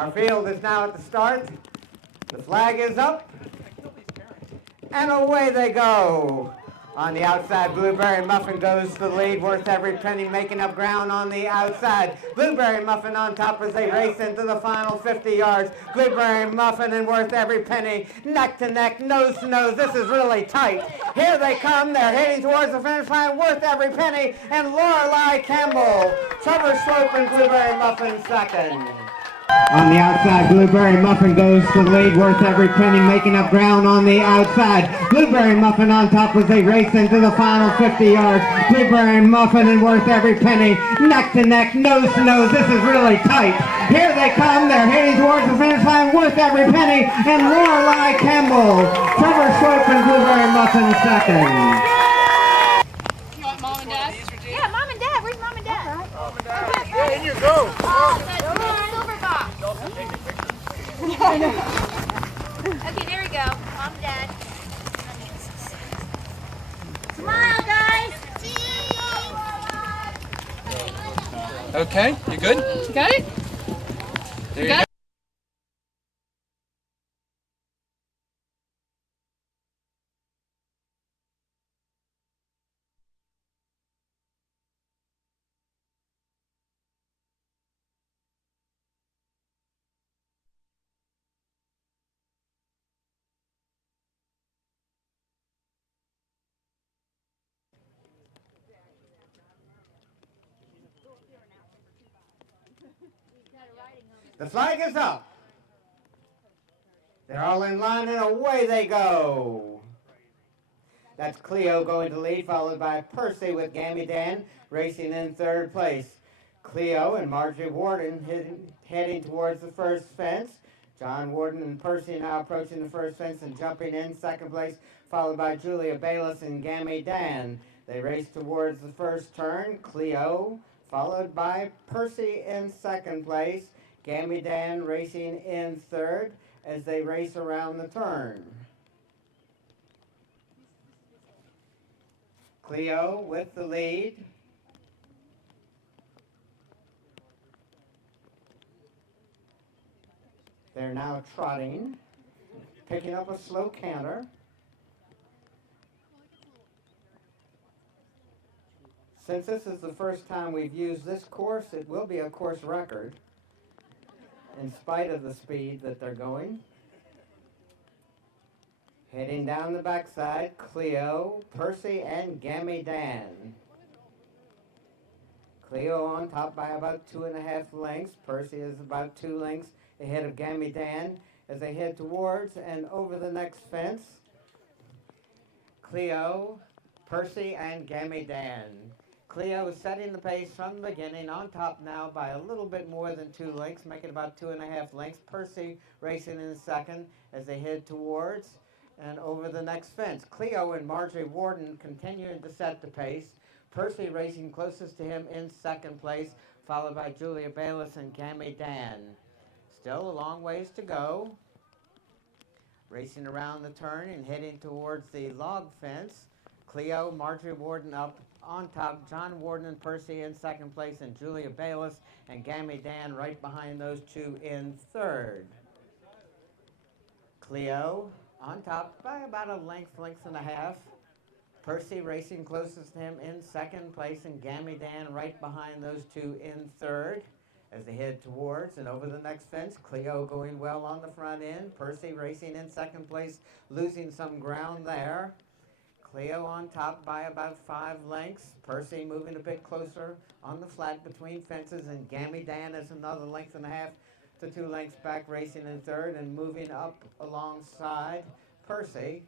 Our field is now at the start. The flag is up. And away they go. On the outside, Blueberry Muffin goes to the lead, worth every penny, making up ground on the outside. Blueberry Muffin on top as they race into the final 50 yards. Blueberry Muffin and worth every penny, neck to neck, nose to nose. This is really tight. Here they come. They're heading towards the finish line, worth every penny, and Lorelei Campbell, Trevor Slope, and Blueberry Muffin second. On the outside, Blueberry Muffin goes to the lead, worth every penny, making up ground on the outside. Blueberry Muffin on top as they race into the final 50 yards. Blueberry Muffin and worth every penny, neck to neck, nose to nose. This is really tight. Here they come. They're heading towards the finish line, worth every penny, and Lorelei Campbell, Trevor Slope, and Blueberry Muffin second. You want Mom and Dad? Yeah, Mom and Dad. Where's Mom and Dad? Mom and Dad. Yeah, in you go. Silver box. Okay, there we go. Mom and Dad. Smile, guys. Cheese. Okay, you good? You got it? There you got go. it? The flag is up. They're all in line and away they go. That's Cleo going to lead, followed by Percy with Gammy Dan racing in third place. Cleo and Marjorie Warden heading towards the first fence. John Warden and Percy now approaching the first fence and jumping in second place, followed by Julia Bayless and Gammy Dan. They race towards the first turn. Cleo followed by Percy in second place. Gammy Dan racing in third as they race around the turn. Cleo with the lead. They're now trotting, picking up a slow canter. Since this is the first time we've used this course, it will be a course record in spite of the speed that they're going. Heading down the backside, Cleo, Percy, and Gammy Dan. Cleo on top by about 2.5 lengths. Percy is about 2 lengths ahead of Gammy Dan as they head towards and over the next fence. Cleo, Percy, and Gammy Dan. Cleo is setting the pace from the beginning, on top now by a little bit more than 2 lengths, making about 2.5 lengths. Percy racing in second as they head towards and over the next fence. Cleo and Marjorie Warden continuing to set the pace. Percy racing closest to him in second place, followed by Julia Bayless and Gammy Dan. Still a long ways to go. Racing around the turn and heading towards the log fence. Cleo, Marjorie Warden up on top, John Warden and Percy in second place, and Julia Bayless and Gammy Dan right behind those two in third. Cleo on top by about a length and a half. Percy racing closest to him in second place, and Gammy Dan right behind those two in third as they head towards and over the next fence. Cleo going well on the front end. Percy racing in second place, losing some ground there. Cleo on top by about 5 lengths. Percy moving a bit closer on the flat between fences, and Gammy Dan is another length and a half to 2 lengths back, racing in third and moving up alongside Percy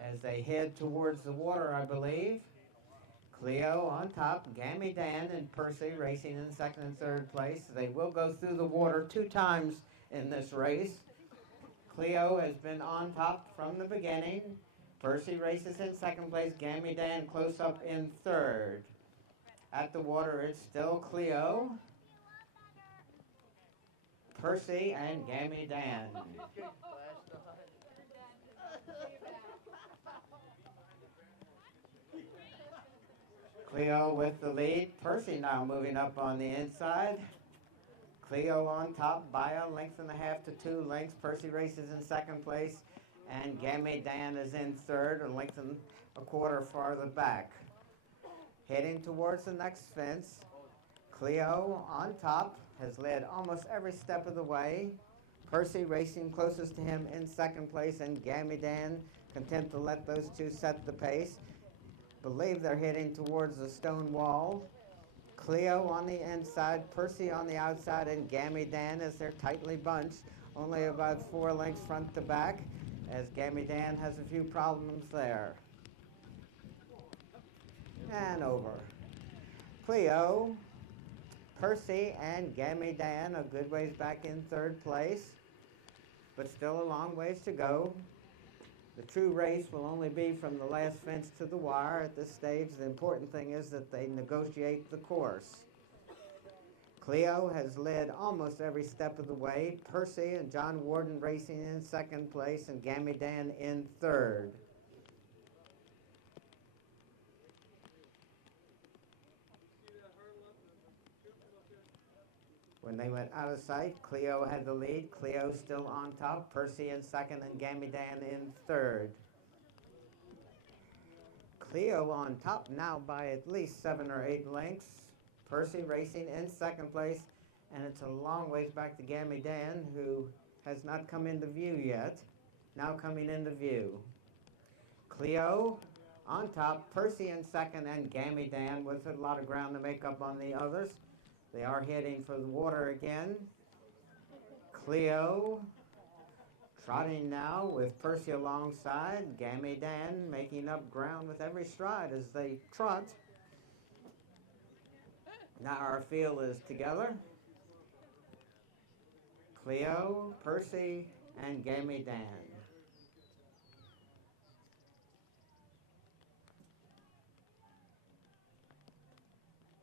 as they head towards the water, I believe. Cleo on top, Gammy Dan and Percy racing in second and third place. They will go through the water 2 times in this race. Cleo has been on top from the beginning. Percy races in second place, Gammy Dan close up in third. At the water, it's still Cleo, Percy, and Gammy Dan. Cleo with the lead. Percy now moving up on the inside. Cleo on top by a length and a half to 2 lengths. Percy races in second place, and Gammy Dan is in third, a length and a quarter farther back. Heading towards the next fence, Cleo on top has led almost every step of the way. Percy racing closest to him in second place, and Gammy Dan content to let those two set the pace. Believe they're heading towards the stone wall. Cleo on the inside, Percy on the outside, and Gammy Dan as they're tightly bunched, only about 4 lengths front to back, as Gammy Dan has a few problems there. And over. Cleo, Percy, and Gammy Dan a good ways back in third place, but still a long ways to go. The true race will only be from the last fence to the wire at this stage. The important thing is that they negotiate the course. Cleo has led almost every step of the way. Percy and John Warden racing in second place, and Gammy Dan in third. When they went out of sight, Cleo had the lead. Cleo still on top, Percy in second, and Gammy Dan in third. Cleo on top now by at least 7 or 8 lengths. Percy racing in second place, and it's a long ways back to Gammy Dan, who has not come into view yet. Now coming into view. Cleo on top, Percy in second, and Gammy Dan with a lot of ground to make up on the others. They are heading for the water again. Cleo trotting now with Percy alongside. Gammy Dan making up ground with every stride as they trot. Now our field is together. Cleo, Percy, and Gammy Dan.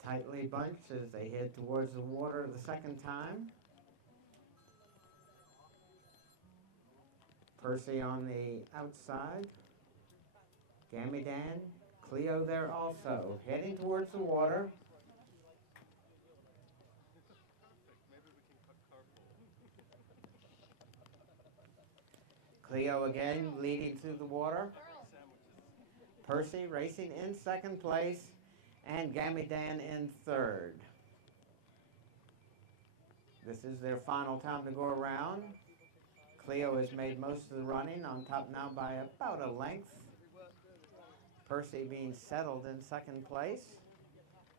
Tightly bunched as they head towards the water the second time. Percy on the outside. Gammy Dan, Cleo there also, heading towards the water. Cleo again leading through the water. Percy racing in second place, and Gammy Dan in third. This is their final time to go around. Cleo has made most of the running, on top now by about a length. Percy being settled in second place,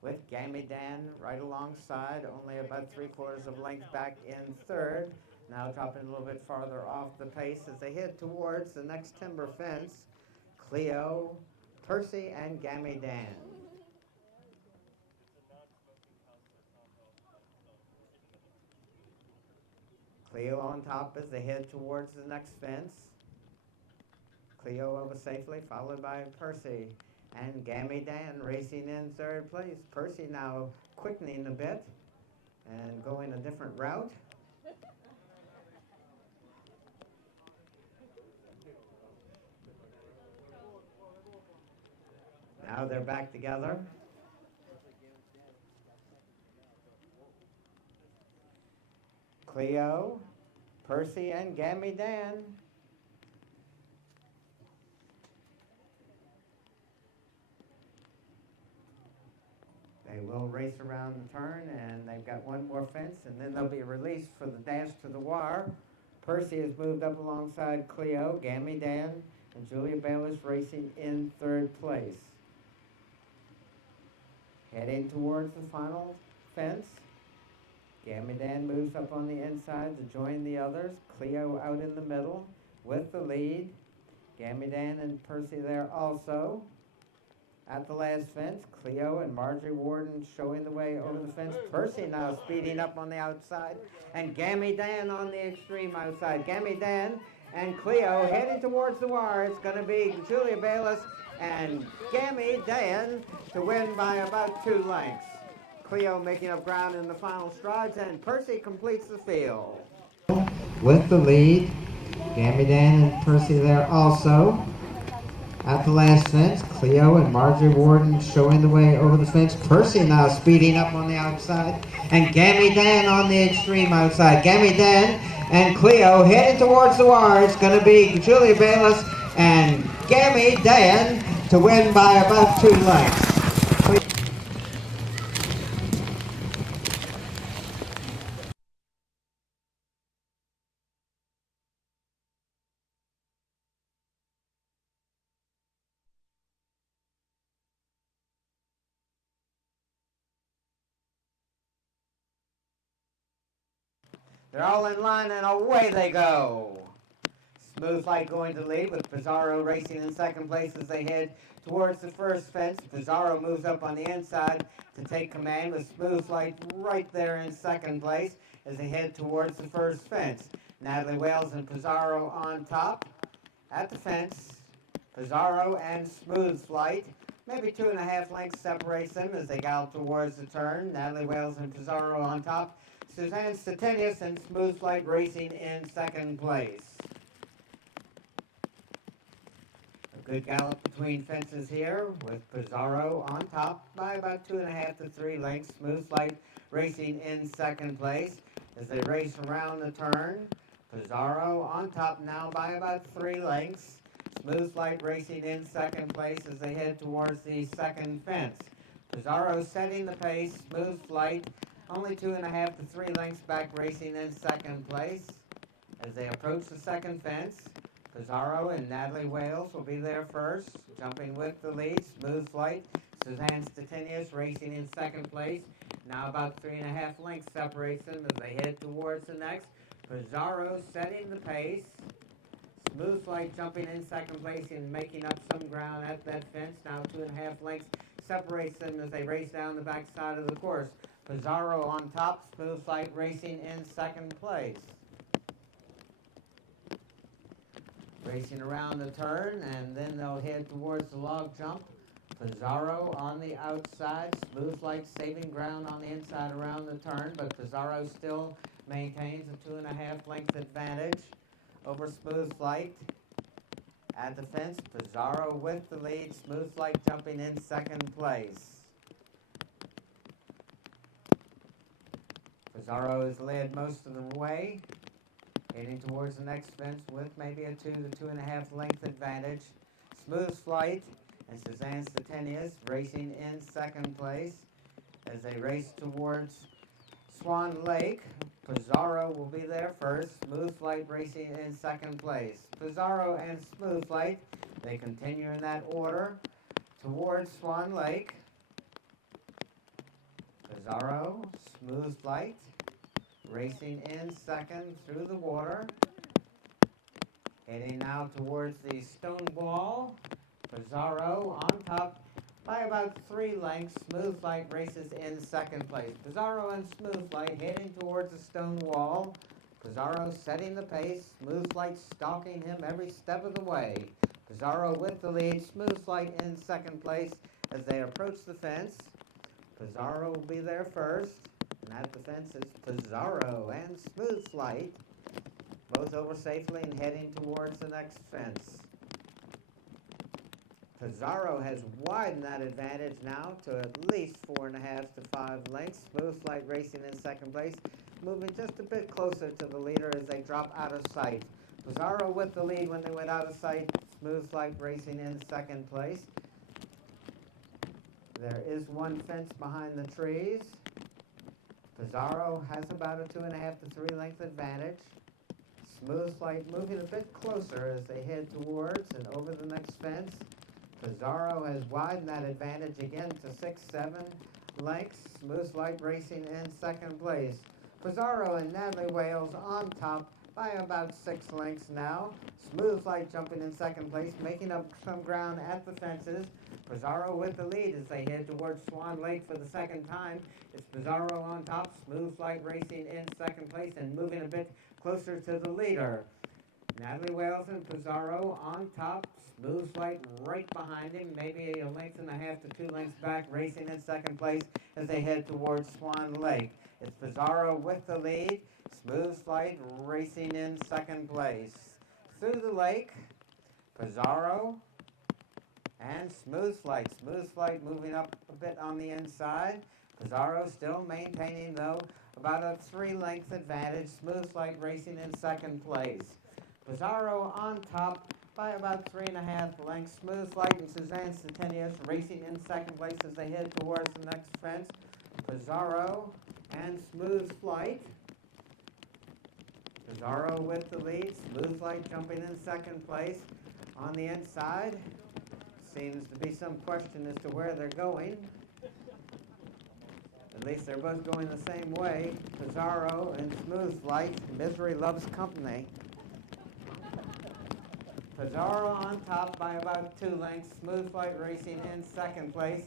with Gammy Dan right alongside, only about 3/4 of length back in third. Now dropping a little bit farther off the pace as they head towards the next timber fence. Cleo, Percy, and Gammy Dan. Cleo on top as they head towards the next fence. Cleo over safely, followed by Percy. And Gammy Dan racing in third place. Percy now quickening a bit and going a different route. Now they're back together. Cleo, Percy, and Gammy Dan. They will race around the turn, and they've got one more fence, and then they'll be released for the dash to the wire. Percy has moved up alongside Cleo, Gammy Dan, and Julia Bayless racing in third place. Heading towards the final fence. Gammy Dan moves up on the inside to join the others. Cleo out in the middle with the lead. Gammy Dan and Percy there also. At the last fence, Cleo and Marjorie Warden showing the way over the fence. Percy now speeding up on the outside, and Gammy Dan on the extreme outside. Gammy Dan and Cleo heading towards the wire. It's going to be Julia Bayless and Gammy Dan to win by about 2 lengths. Cleo making up ground in the final strides, and Percy completes the field. With the lead, Gammy Dan and Percy there also. At the last fence, Cleo and Marjorie Warden showing the way over the fence. Percy now speeding up on the outside. And Gammy Dan on the extreme outside. Gammy Dan and Cleo heading towards the wire. It's going to be Julia Bayless and Gammy Dan to win by about 2 lengths. They're all in line and away they go. Smooth Light going to lead with Pizarro racing in second place as they head towards the first fence. Pizarro moves up on the inside to take command with Smooth Light right there in second place as they head towards the first fence. Natalie Wales and Pizarro on top. At the fence, Pizarro and Smooth Light. Maybe 2.5 lengths separates them as they gallop towards the turn. Natalie Wales and Pizarro on top. Suzanne Stettinius and Smooth Light racing in second place. A good gallop between fences here with Pizarro on top by about 2.5 to 3 lengths. Smooth Light racing in second place as they race around the turn. Pizarro on top now by about 3 lengths. Smooth Light racing in second place as they head towards the second fence. Pizarro setting the pace. Smooth Light only 2.5 to 3 lengths back racing in second place. As they approach the second fence, Pizarro and Natalie Wales will be there first, jumping with the lead. Smooth Light, Suzanne Stettinius racing in second place. Now about 3.5 lengths separates them as they head towards the next. Pizarro setting the pace. Smooth Light jumping in second place and making up some ground at that fence. Now 2.5 lengths separates them as they race down the backside of the course. Pizarro on top, Smooth Light racing in second place. Racing around the turn, and then they'll head towards the log jump. Pizarro on the outside, Smooth Light saving ground on the inside around the turn, but Pizarro still maintains a 2.5 length advantage over Smooth Light. At the fence, Pizarro with the lead, Smooth Light jumping in second place. Pizarro is led most of the way, heading towards the next fence with maybe a 2 to 2.5 length advantage. Smooth Light and Suzanne Stettinius racing in second place as they race towards Swan Lake. Pizarro will be there first. Smooth Light racing in second place. Pizarro and Smooth Light, they continue in that order towards Swan Lake. Pizarro, Smooth Light, racing in second through the water. Heading now towards the stone wall. Pizarro on top by about 3 lengths. Smooth Light races in second place. Pizarro and Smooth Light heading towards the stone wall. Pizarro setting the pace. Smooth Light stalking him every step of the way. Pizarro with the lead. Smooth Light in second place as they approach the fence. Pizarro will be there first. And at the fence is Pizarro and Smooth Light, both over safely and heading towards the next fence. Pizarro has widened that advantage now to at least 4.5 to 5 lengths. Smooth Light racing in second place, moving just a bit closer to the leader as they drop out of sight. Pizarro with the lead when they went out of sight. Smooth Light racing in second place. There is one fence behind the trees. Pizarro has about a 2.5 to 3 length advantage. Smooth Light moving a bit closer as they head towards and over the next fence. Pizarro has widened that advantage again to 6, 7 lengths. Smooth Light racing in second place. Pizarro and Natalie Wales on top by about 6 lengths now. Smooth Light jumping in second place, making up some ground at the fences. Pizarro with the lead as they head towards Swan Lake for the second time. It's Pizarro on top, Smooth Light racing in second place and moving a bit closer to the leader. Natalie Wales and Pizarro on top, Smooth Light right behind him, maybe 1.5 to 2 lengths back, racing in second place as they head towards Swan Lake. It's Pizarro with the lead, Smooth Light racing in second place. Through the lake, Pizarro and Smooth Flight. Smooth Flight moving up a bit on the inside. Pizarro still maintaining, though, about a 3-length advantage. Smooth Flight racing in second place. Pizarro on top by about 3.5 lengths. Smooth Flight and Suzanne Centenius racing in second place as they head towards the next fence. Pizarro and Smooth Flight. Pizarro with the lead. Smooth Flight jumping in second place. On the inside, seems to be some question as to where they're going. At least they're both going the same way. Pizarro and Smooth Flight. Misery loves company. Pizarro on top by about 2 lengths. Smooth Flight racing in second place.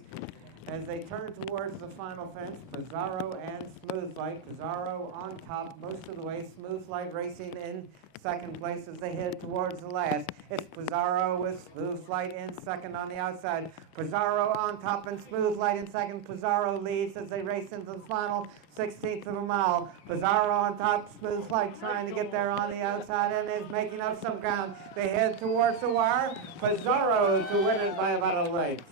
As they turn towards the final fence, Pizarro and Smooth Flight. Pizarro on top most of the way. Smooth Flight racing in second place as they head towards the last. It's Pizarro with Smooth Flight in second on the outside. Pizarro on top and Smooth Flight in second. Pizarro leads as they race into the final 16th of a mile. Pizarro on top, Smooth Flight trying to get there on the outside and is making up some ground. They head towards the wire. Pizarro to win it by about a length.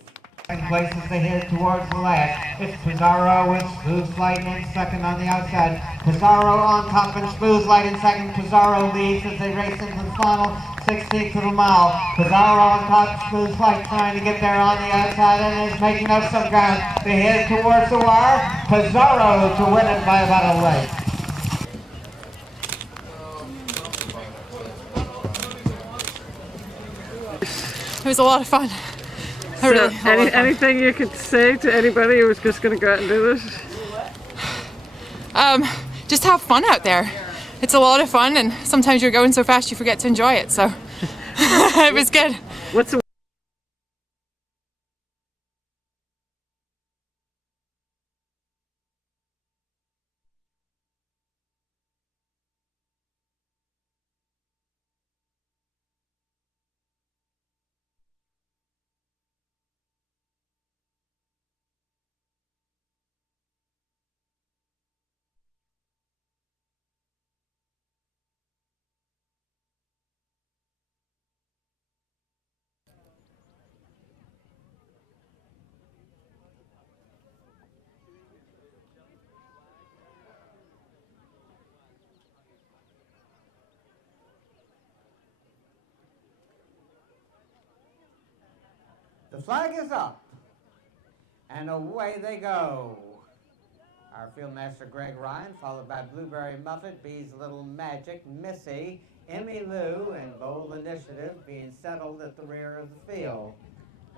Second place as they head towards the last. It's Pizarro with Smooth Flight in second on the outside. Pizarro on top and Smooth Flight in second. Pizarro leads as they race into the final 16th of a mile. Pizarro on top, Smooth Flight trying to get there on the outside and is making up some ground. They head towards the wire. Pizarro to win it by about a length. It was a lot of fun. Anything you could say to anybody who was just going to go out and do this? Just have fun out there. It's a lot of fun, and sometimes you're going so fast you forget to enjoy it, so it was good. What's the The flag is up, and away they go. Our field master Greg Ryan, followed by Blueberry Muffet, Bee's Little Magic, Missy, Emmy Lou, and Bold Initiative being settled at the rear of the field.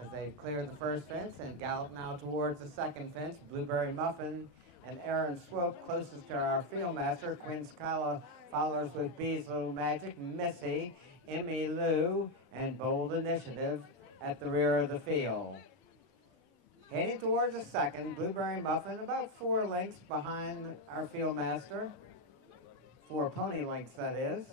As they clear the first fence and gallop now towards the second fence, Blueberry Muffin and Aaron Swope closest to our field master. Quinn Skyla follows with Bee's Little Magic, Missy, Emmy Lou, and Bold Initiative at the rear of the field. Heading towards the second, Blueberry Muffin about 4 lengths behind our field master. 4 pony lengths, that is.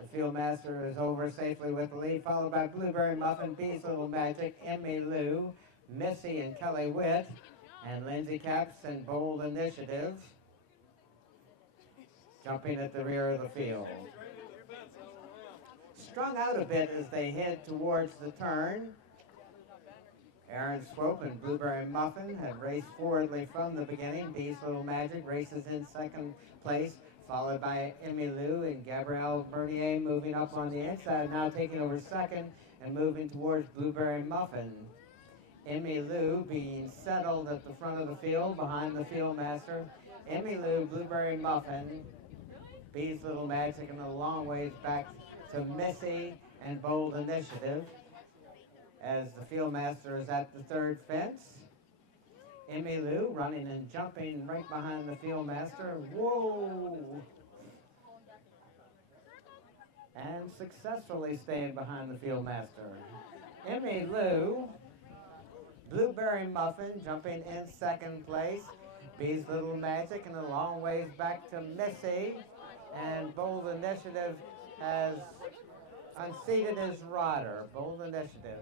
The field master is over safely with the lead, followed by Blueberry Muffin, Bee's Little Magic, Emmy Lou, Missy and Kelly Witt, and Lindsay Caps and Bold Initiative jumping at the rear of the field. Strung out a bit as they head towards the turn. Aaron Swope and Blueberry Muffin have raced forwardly from the beginning. Bee's Little Magic races in second place, followed by Emmy Lou and Gabrielle Bernier moving up on the inside, now taking over second and moving towards Blueberry Muffin. Emmy Lou being settled at the front of the field behind the field master. Emmy Lou, Blueberry Muffin, Bee's Little Magic, and a long ways back to Missy and Bold Initiative. As the field master is at the third fence. Emmy Lou running and jumping right behind the field master. Whoa! And successfully staying behind the field master. Emmy Lou, Blueberry Muffin jumping in second place. Bee's Little Magic and a long ways back to Missy. And Bold Initiative has unseated his rider. Bold Initiative.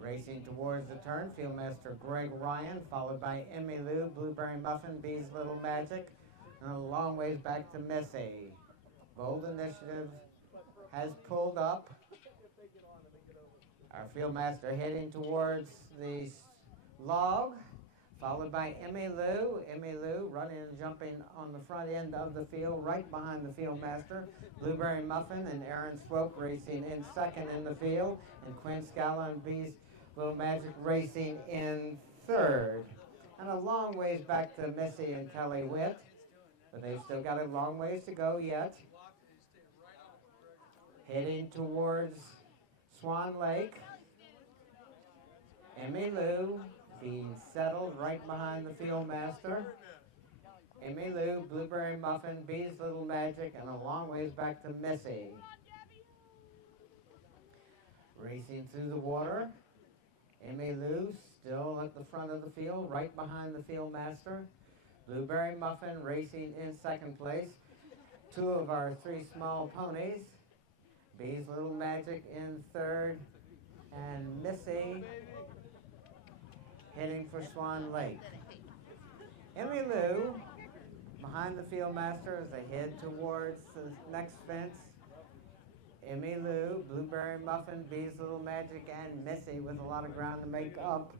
Racing towards the turn, Fieldmaster Greg Ryan, followed by Emmy Lou, Blueberry Muffin, Bee's Little Magic, and a long ways back to Missy. Bold Initiative has pulled up. Our field master heading towards the log, followed by Emmy Lou. Emmy Lou running and jumping on the front end of the field, right behind the field master. Blueberry Muffin and Aaron Swope racing in second in the field, and Quinn Scala and Bees Little Magic racing in third. And a long ways back to Missy and Kelly Witt, but they've still got a long ways to go yet. Heading towards Swan Lake. Emmy Lou being settled right behind the field master. Emmy Lou, Blueberry Muffin, Bees Little Magic, and a long ways back to Missy. Racing through the water. Emmy Lou still at the front of the field, right behind the field master. Blueberry Muffin racing in second place. Two of our three small ponies. Bees Little Magic in third, and Missy heading for Swan Lake. Emmy Lou behind the field master as they head towards the next fence. Emmy Lou, Blueberry Muffin, Bees Little Magic, and Missy with a lot of ground to make up.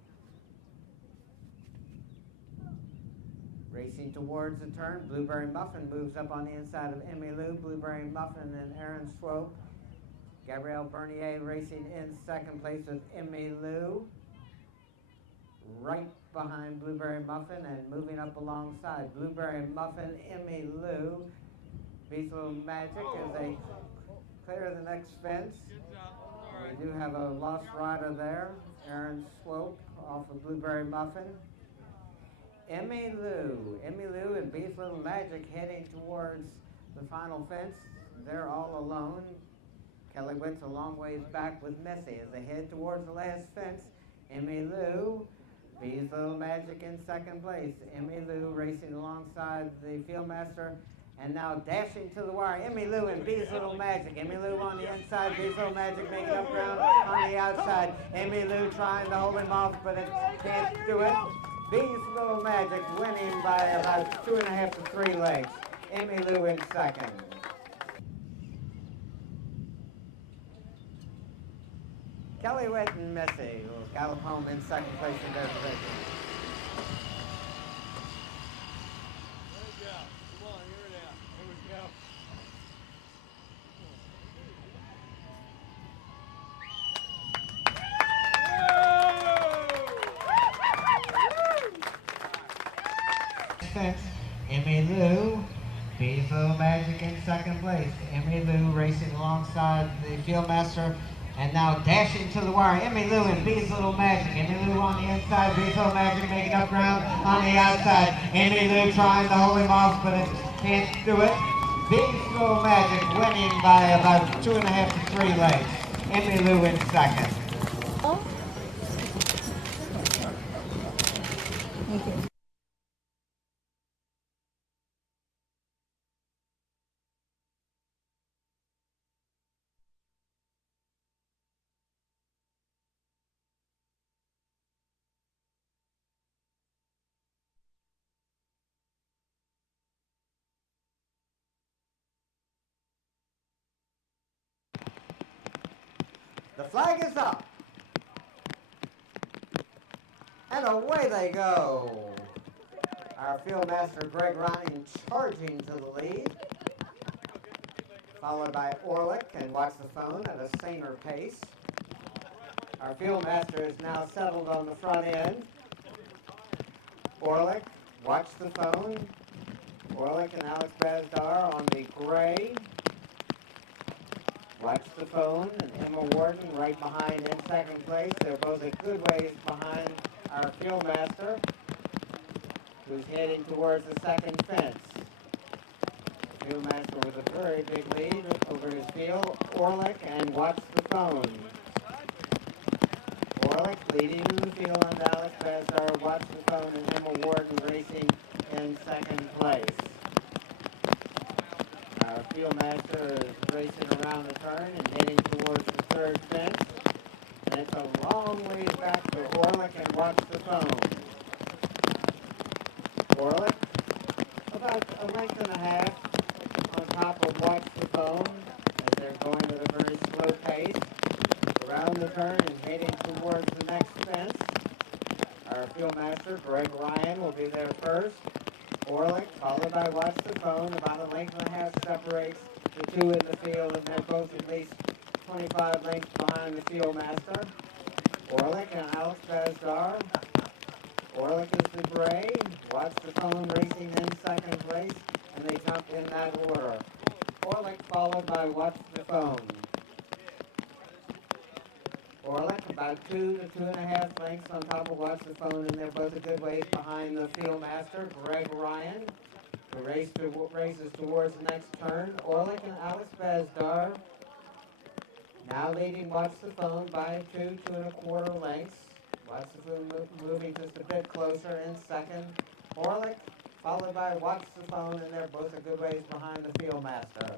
Racing towards the turn, Blueberry Muffin moves up on the inside of Emmy Lou. Blueberry Muffin and Aaron Swope. Gabrielle Bernier racing in second place with Emmy Lou. Right behind Blueberry Muffin and moving up alongside Blueberry Muffin, Emmy Lou. Bees Little Magic as they clear the next fence. We do have a lost rider there. Aaron Swope off of Blueberry Muffin. Emmy Lou and Bees Little Magic heading towards the final fence. They're all alone. Kelly Witt's a long ways back with Missy as they head towards the last fence. Emmy Lou, Bees Little Magic in second place. Emmy Lou racing alongside the field master, and now dashing to the wire. Emmy Lou and Bees Little Magic. Emmy Lou on the inside, Bees Little Magic making up ground on the outside. Emmy Lou trying to hold him off, but it can't do it. Bees Little Magic winning by about 2.5 to 3 legs. Emmy Lou in second. Kelly Witt and Missy will gallop home in second place in their division. Good job. Come on, here it out. Here we go. Fence, Emmy Lou, Bees Little Magic in second place. Emmy Lou racing alongside the field master, and now dashing to the wire. Emmy Lou and Bees Little Magic. Emmy Lou on the inside, Bees Little Magic making up ground on the outside. Emmy Lou trying to hold him off, but it can't do it. Bees Little Magic winning by about 2.5 to 3 legs. Emmy Lou in second. The flag is up. And away they go. Our field master Greg Ronning charging to the lead. Followed by Orlick and Watch the Phone at a saner pace. Our field master is now settled on the front end. Orlick, Watch the Phone. Orlick and Alex Bazdar on the gray. Watch the Phone and Emma Warden right behind in second place. They're both a good ways behind our field master, who's heading towards the second fence. Field master with a very big lead over his field. Orlick and Watch the Phone. Orlick leading the field on Alex Bazdar, Watch the Phone, and Emma Warden racing in second place. Our field master is racing around the turn and heading towards the third fence. And it's a long ways back to Orlick and Watch the Phone. Orlick, about a length and a half on top of Watch the Phone as they're going at a very slow pace. around the turn and heading towards the next fence. Our field master, Greg Ryan, will be there first. Orlick, followed by Watch the Phone. About a length and a half separates the two in the field, and they're both at least 25 lengths behind the field master. Orlick and Alex Bazdar. Orlick is the gray. Watch the Phone racing in second place, and they jump in that order. Orlick followed by Watch the Phone. Orlick about 2 to 2.5 lengths on top of Watch the Phone, and they're both a good ways behind the field master, Greg Ryan, who races towards the next turn. Orlick and Alex Bazdar now leading Watch the Phone by 2 to 2.25 lengths. Watch the Phone moving just a bit closer in second. Orlick followed by Watch the Phone, and they're both a good ways behind the field master.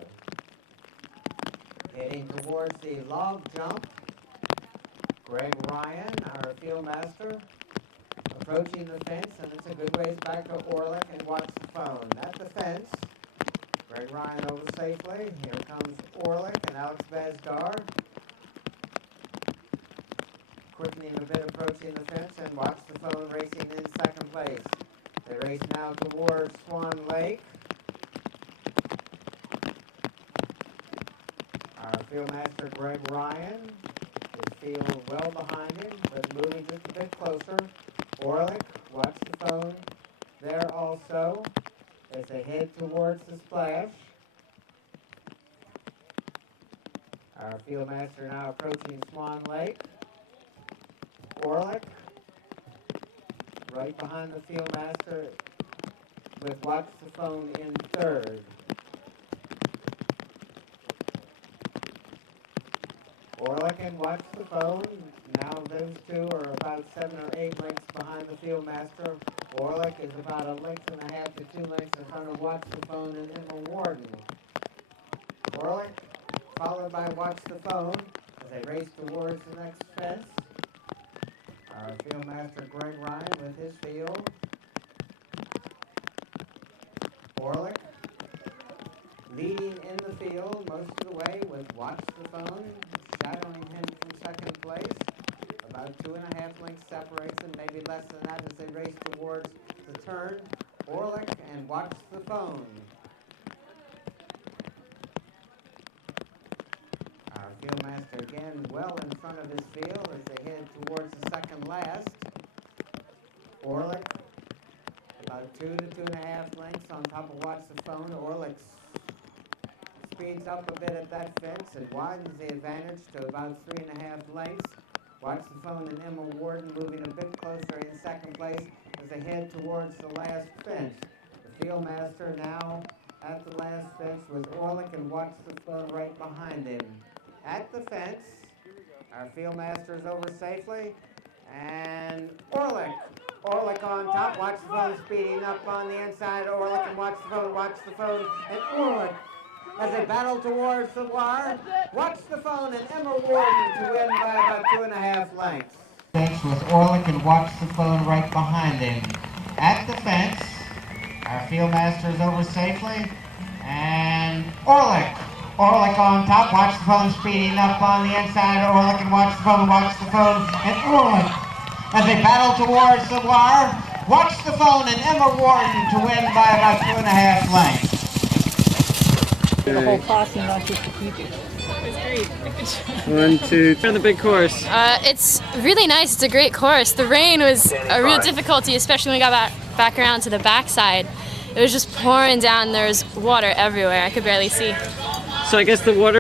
Heading towards the log jump, Greg Ryan, our field master, approaching the fence, and it's a good ways back to Orlick and Watch the Phone. At the fence, Greg Ryan over safely. Here comes Orlick and Alex Bazdar. Quickening a bit, approaching the fence, and Watch the Phone racing in second place. They race now towards Swan Lake. Our field master, Greg Ryan, his field well behind him, but moving just a bit closer. Orlick, Watch the Phone there also as they head towards the splash. Our field master now approaching Swan Lake. Orlick right behind the field master with Watch the Phone in third. Orlick and Watch the Phone, now those two are about 7 or 8 lengths behind the field master. Orlick is about 1.5 to 2 lengths in front of Watch the Phone and Emma Warden. Orlick followed by Watch the Phone as they race towards the next fence. Our field master, Greg Ryan, with his field. Orlick leading in the field most of the way with Watch the Phone, shadowing him from second place. About 2.5 lengths separates them, maybe less than that as they race towards the turn. Orlick and Watch the Phone. Our field master again well in front of his field as they head towards the second last. Orlick about 2 to 2.5 lengths on top of Watch the Phone. Orlick speeds up a bit at that fence and widens the advantage to about 3.5 lengths. Watch the Phone and Emma Warden moving a bit closer in second place as they head towards the last fence. The field master now at the last fence with Orlick and Watch the Phone right behind him. At the fence, our field master is over safely, and Orlick on top. Watch the Phone speeding up on the inside. Orlick and Watch the Phone, and Orlick as they battle towards the wire. Watch the Phone and Emma Warden to win by about 2.5 lengths. Fence with Orlick and Watch the Phone right behind him. At the fence, our field master is over safely, and Orlick on top. Watch the Phone speeding up on the inside. Orlick and Watch the Phone, and Orlick as they battle towards the wire. Watch the Phone and Emma Warden to win by about 2.5 lengths. The whole class and not just the people. It's great. 1, 2, 3 on the big course. It's really nice. It's a great course. The rain was a real difficulty, especially when we got back around to the backside. It was just pouring down. There was water everywhere. I could barely see. So I guess the water